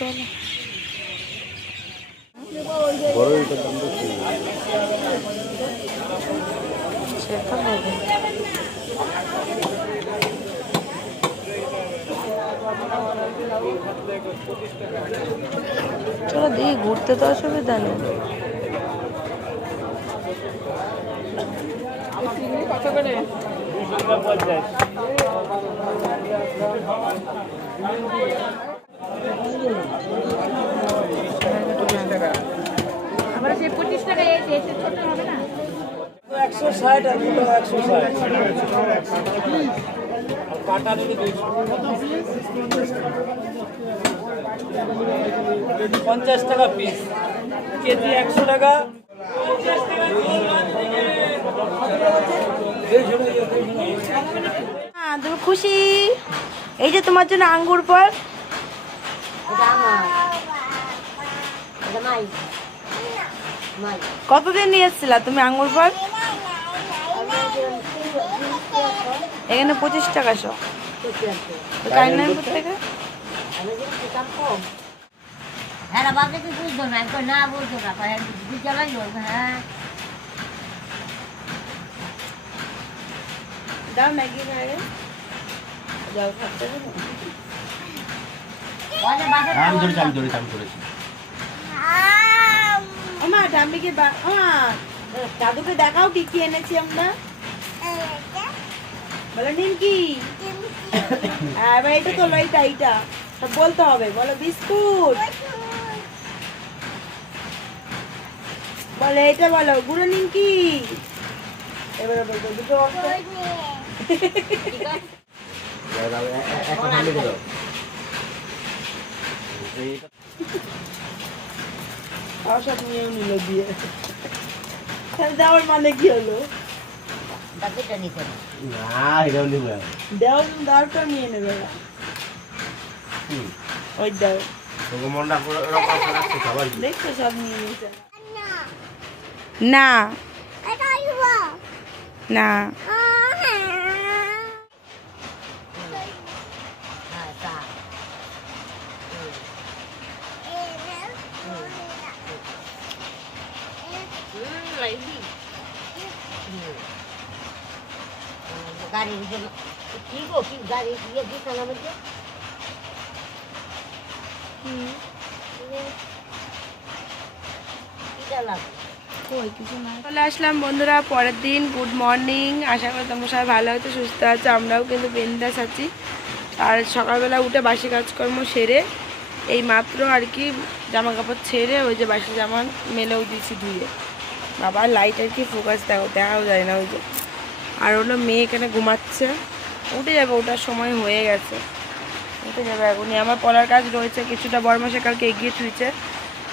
চলো সেটা হবে। চলো দেখি, ঘুরতে তো অসুবিধা নেই। আবার সেই 25 টাকা এসে ছোট হবে না 160 আর 160 কাটা নিলে 50 টাকা পিস, কেজি 100 টাকা। তুমি খুশি? এই যে তোমার জন্য আঙ্গুর ফল। কতদিন নিয়ে এসেছিলা তুমি আঙ্গুর ফল? এখানে 25 টাকা সব। কাইনাইপুর থেকে হ্যাঁ বাবা কি বুঝতো না একবার না বলতো না বিকেলে হ্যাঁ দাও ম্যাগি খাবে, যাও খাচ্ছে না ডাম্বিকে দাদুকে দেখাও কি কি এনেছি আমরা। বলো নিমকি। এবার এটা তোলো, এইটা সব বলতে হবে। বলো বিস্কুট, বলো এটা, বলো গুঁড়ো নিমকি। এবারে বলতো দুটো সব নিয়েও নিল দিয়ে। দেওয়ার মানে কি হলো? দেওয়ারটা নিয়ে নেবে ওই দাও। দেখছো সব নিয়ে নিয়েছে। না না গাড়ি কি গো কি গাড়ি দিয়ে দিতে না বলতে চলে আসলাম বন্ধুরা পরের দিন। গুড মর্নিং, আশা করি তোমরা সবাই ভালো হয়তো, সুস্থ আছো। আমরাও কিন্তু বিন্দাস আছি। আর সকালবেলা উঠে বাসি কাজকর্ম সেরে এই মাত্র আর কি জামা কাপড় ছেড়ে ওই যে বাসি জামা মেলেও দিয়েছি ধুয়ে। বাবা লাইটের কি ফোকাস দেখাও যায় না। ওই যে আর হলো মেয়ে এখানে ঘুমাচ্ছে, উঠে যাবে, ওটার সময় হয়ে গেছে, উঠে যাবে এখনই। আমার পড়ার কাজ রয়েছে কিছুটা, বড়মাসে কালকে এগিয়ে ছুঁয়েছে।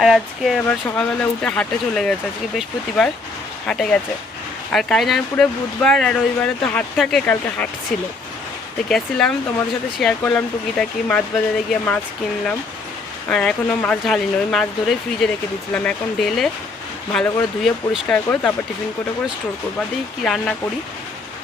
আর আজকে আবার সকালবেলা উঠে হাটে চলে গেছে, আজকে বৃহস্পতিবার হাটে গেছে। আর কাইনারপুরে বুধবার আর রবিবারে তো হাট থাকে, কালকে হাট ছিল তো গেছিলাম, তোমাদের সাথে শেয়ার করলাম টুকিটাকি। মাছ বাজারে গিয়ে মাছ কিনলাম, এখনও মাছ ঢালিনি, ওই মাছ ধরেই ফ্রিজে রেখে দিয়েছিলাম। এখন ঢেলে ভালো করে ধুয়ে পরিষ্কার করে তারপর টিফিন করে স্টোর করবো। আর দেখি কী রান্না করি,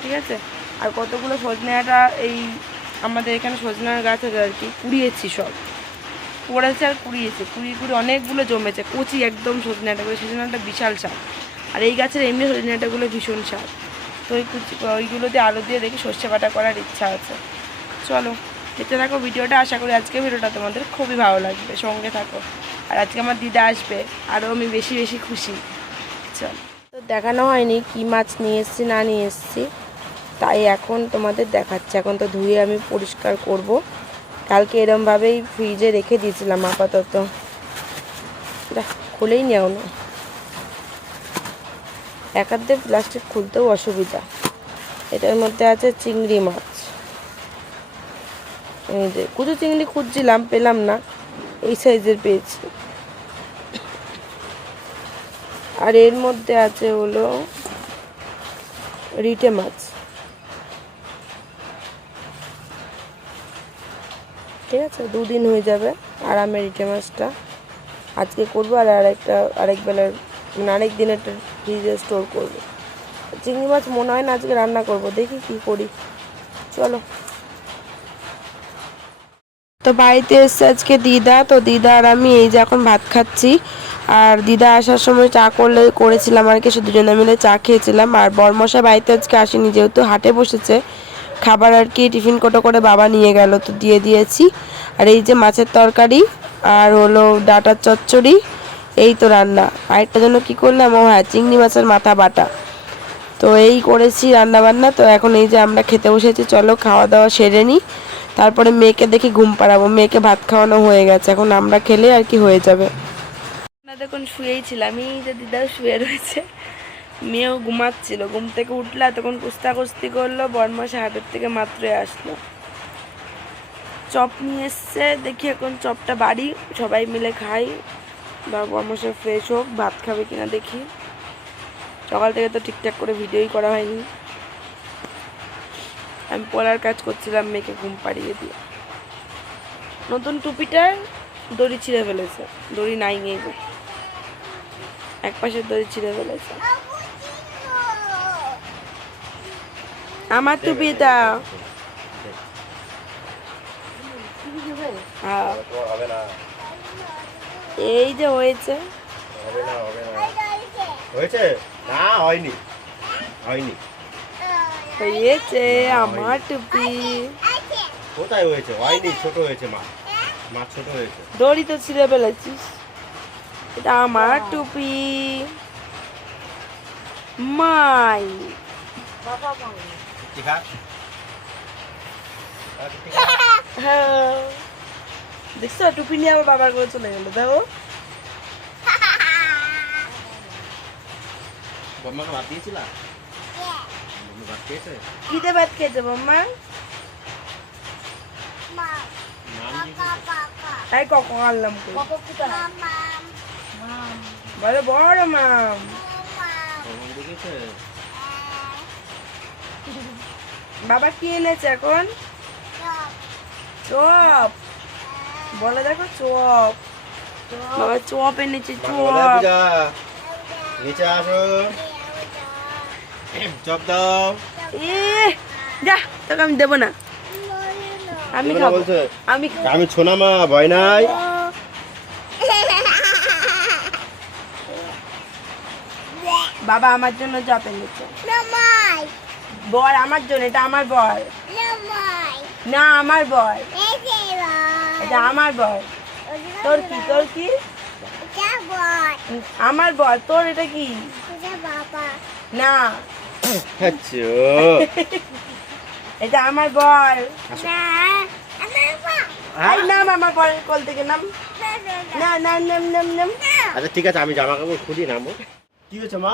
ঠিক আছে। আর কতগুলো সজনাটা, এই আমাদের এখানে সজনার গাছ আছে আর কি, কুড়িয়েছি, সব পড়েছে আর কুড়িয়েছে, কুড়িয়ে অনেকগুলো জমেছে, কচি একদম সজনাটা করে। সজনাটা বিশাল স্বাদ, আর এই গাছের এমনি সজনাটাগুলো ভীষণ স্বাদ। তো ওইগুলো দিয়ে আলু দিয়ে দেখি সর্ষে বাটা করার ইচ্ছা আছে। চলো দেখতে থাকো ভিডিওটা, আশা করি আজকে ভিডিওটা তোমাদের খুবই ভালো লাগবে, সঙ্গে থাকো। আর আজকে আমার দিদা আসবে, আরও আমি বেশি বেশি খুশি। চল, তো দেখানো হয়নি কি মাছ নিয়ে এসেছি না নিয়ে এসেছি, তাই এখন তোমাদের দেখাচ্ছি। এখন তো ধুয়ে আমি পরিষ্কার করব, কালকে এরমভাবেই ফ্রিজে রেখে দিয়েছিলাম আপাতত। খুলেই নেও না, এক হাত দিয়ে প্লাস্টিক খুলতেও অসুবিধা। এটার মধ্যে আছে চিংড়ি মাছ, এই যে কুচু চিংড়ি খুঁজছিলাম, পেলাম না, এই সাইজের পেয়েছি। আর এর মধ্যে আছে হলো রিটে মাছ, ঠিক আছে, 2 দিন হয়ে যাবে আরামে রিটে মাছটা আজকে করবো। আর আরেক বেলার মানে আরেক দিনেরটা ফ্রিজে স্টোর করবো। চিংড়ি মাছ মনে হয় না আজকে রান্না করব, দেখি কি করি। চলো। তো বাড়িতে এসছে আজকে দিদা, তো দিদা আর আমি এই যে এখন ভাত খাচ্ছি। আর দিদা আসার সময় চা করেছিলাম আর কি, শুধু দুজনে মিলে চা খেয়েছিলাম। আর বরমশাই বাড়িতে আজকে আসেনি, যেহেতু হাটে বসেছে, খাবার আর কি টিফিন কোটো করে বাবা নিয়ে গেল, তো দিয়ে দিয়েছি। আর এই যে মাছের তরকারি আর হলো ডাঁটার চচ্চড়ি, এই তো রান্না। আরেকটা জন্য কি করলাম, ও হ্যাঁ, চিংড়ি মাছের মাথা বাটা। তো এই করেছি রান্না বান্না। তো এখন এই যে আমরা খেতে বসেছি, চলো খাওয়া দাওয়া সেরে নিই, তারপরে মেয়েকে দেখি ঘুম পাড়াবো। মেয়েকে ভাত খাওয়ানো হয়ে গেছে, এখন আমরা খেলে আর কি হয়ে যাবে। না দেখুন শুয়েই ছিলাম, এই যে দিদাও শুয়ে রয়েছে, মেয়েও ঘুমাচ্ছিল। ঘুম থেকে উঠলা তখন কুস্তি করলো, বরমাসে হাটের থেকে মাত্রই আসলো। চপ নিয়ে এসছে, দেখি এখন চপটা বাড়ি সবাই মিলে খাই, বা বরমাসে ফ্রেশ হোক, ভাত খাবে কিনা দেখি। সকাল থেকে তো ঠিকঠাক করে ভিডিওই করা হয়নি, আমি পড়ার কাজ করছিলাম, মেয়েকে ঘুম পাড়িয়ে দিয়ে। নতুন টুপিটার দড়ি ছিঁড়ে ফেলেছে, দড়ি নাই নেই, এক পাশের দড়ি ছিঁড়ে ফেলেছে। আমার টুপিটা হ্যাঁ, এই যে হয়েছে, হয়েছে না, হয়নি হয়নি হয়েছে আমার টুপি। কোথায় হয়েছে? হয়নি, ছোট হয়েছে, মা মা ছোট হয়েছে। দড়ি তো ছিঁড়ে ফেলেছিস, এটা আমার টুপি। মাই হ্যাঁ, দেখছো টুপি নিয়ে আমার বাবার করে চলে গেল, দেখো। বম্মাকে ভাত দিয়েছিলা? ভাত খেয়েছে? কিতে ভাত খেয়েছে বম্মা? তাই কখন আনলাম, বলে বড় মাম। বাবা কি এনেছে এখন? চপ, বলে দেখো চপ, বাবা চপ এনেছে, চপ। নিচে আসো, চপ দাও। এ যা, তোকে আমি দেবো না, আমি খাবো, আমি ছোনা মা, ভয় নাই। বাবা আমার জন্য চপ এনেছে, বল আমার জন্য, এটা আমার বল না, আমার বল, এটা আমার বল। তোর কি, তোর কি? আমার বল, তোর এটা কি? না, এটা আমার বল। নাম আমার বল, কল থেকে নাম, না না নাম নাম নাম। আচ্ছা ঠিক আছে, আমি জামা কাপড় খুলি, নামো। কি হয়েছে মা?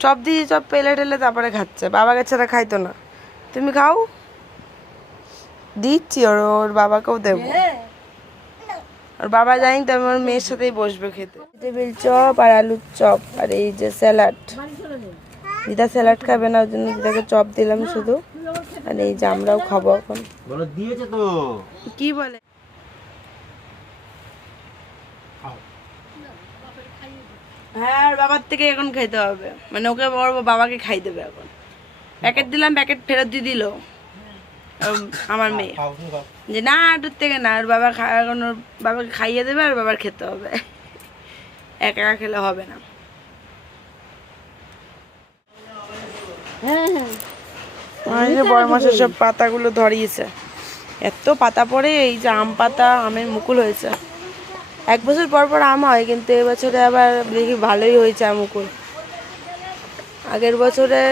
চপ দিয়ে চপ পেলে টেলে তারপরে খাচ্ছে, বাবাকে ছাড়া খাইতো না। তুমি খাও, দিচ্ছি, ওর বাবাকেও দেবো। ওর বাবা জানি তো আমার মেয়ের সাথেই বসবে খেতে। টেবিল চপ আর আলুর চপ, আর এই যে স্যালাড। দিদা স্যালাড খাবে না, ওই জন্য দিদাকে চপ দিলাম শুধু। আর এই যে আমরাও খাবো এখন। বলো দিয়েছে তো, কি বলে? হ্যাঁ, ওর বাবার থেকে এখন খাইতে হবে, মানে ওকে ওর বাবাকে খাই দেবে এখন। প্যাকেট দিলাম, প্যাকেট ফেরত দিয়ে দিল আমার মেয়ে, যে না ওটার থেকে না, ওর বাবা এখন ওর বাবাকে খাইয়ে দেবে, আর বাবার খেতে হবে, একা একা খেলে হবে না। বড় মাসের সব পাতাগুলো ধরিয়েছে, এত পাতা পড়ে, এই যে আম পাতা, আমের মুকুল হয়েছে। এক বছর পর পর আম হয়, কিন্তু এবছরে আবার দেখি ভালোই হয়েছে আম মুকুল। আগের বছরে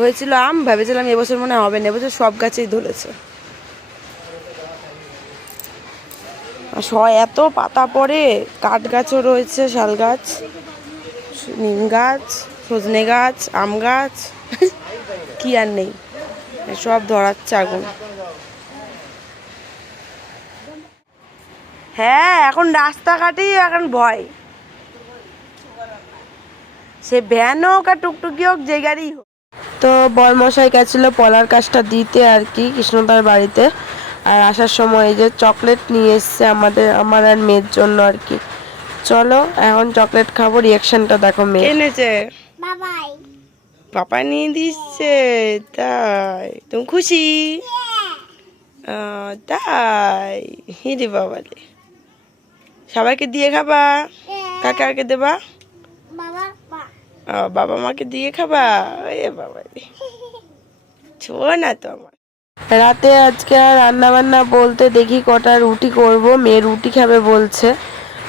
হয়েছিল আম, ভেবেছিলাম এবছর মনে হবে না, এবছর সব গাছেই ধরেছে। এত পাতা পড়ে, কাঠ গাছও রয়েছে, শাল গাছ, নিম গাছ, সজনে গাছ, আম গাছ, কি আর নেই, সব ধরাচ্ছে আগুন। হ্যাঁ, এখন রাস্তাঘাটেই এখন ভয়, সে ভ্যান হোক আর টুকটুকি হোক, যে গাড়ি হোক। তো বরমশাই গেছিল পলার কাজটা দিতে আর কি, কৃষ্ণদার বাড়িতে। আর আসার সময় এই যে চকলেট নিয়ে এসছে আমার আর মেয়ের জন্য আর কি। চলো এখন চকলেট খাবো, রিয়াকশনটা দেখো মেয়ে। এনেছে পাপা নিয়ে দিচ্ছে, তাই তুমি খুশি? তাই হিরে বাবালে, সবাইকে দিয়ে খাবা? কাকে কাকে দেবা? বাবা মাকে দিয়ে খাবা? এ বাবা ছো না তো আমার। রাতে আজকে আর রান্না বান্না বলতে দেখি কটা রুটি করব, মেয়ে রুটি খাবে বলছে,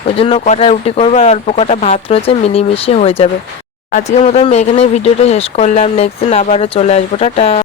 ওই জন্য কটা রুটি করবো আর অল্প কটা ভাত রয়েছে, মিলিমিশিয়ে হয়ে যাবে। আজকের মতো আমি এখানে ভিডিওটা শেষ করলাম, নেক্সট দিন আবারও চলে আসবো, টাটা।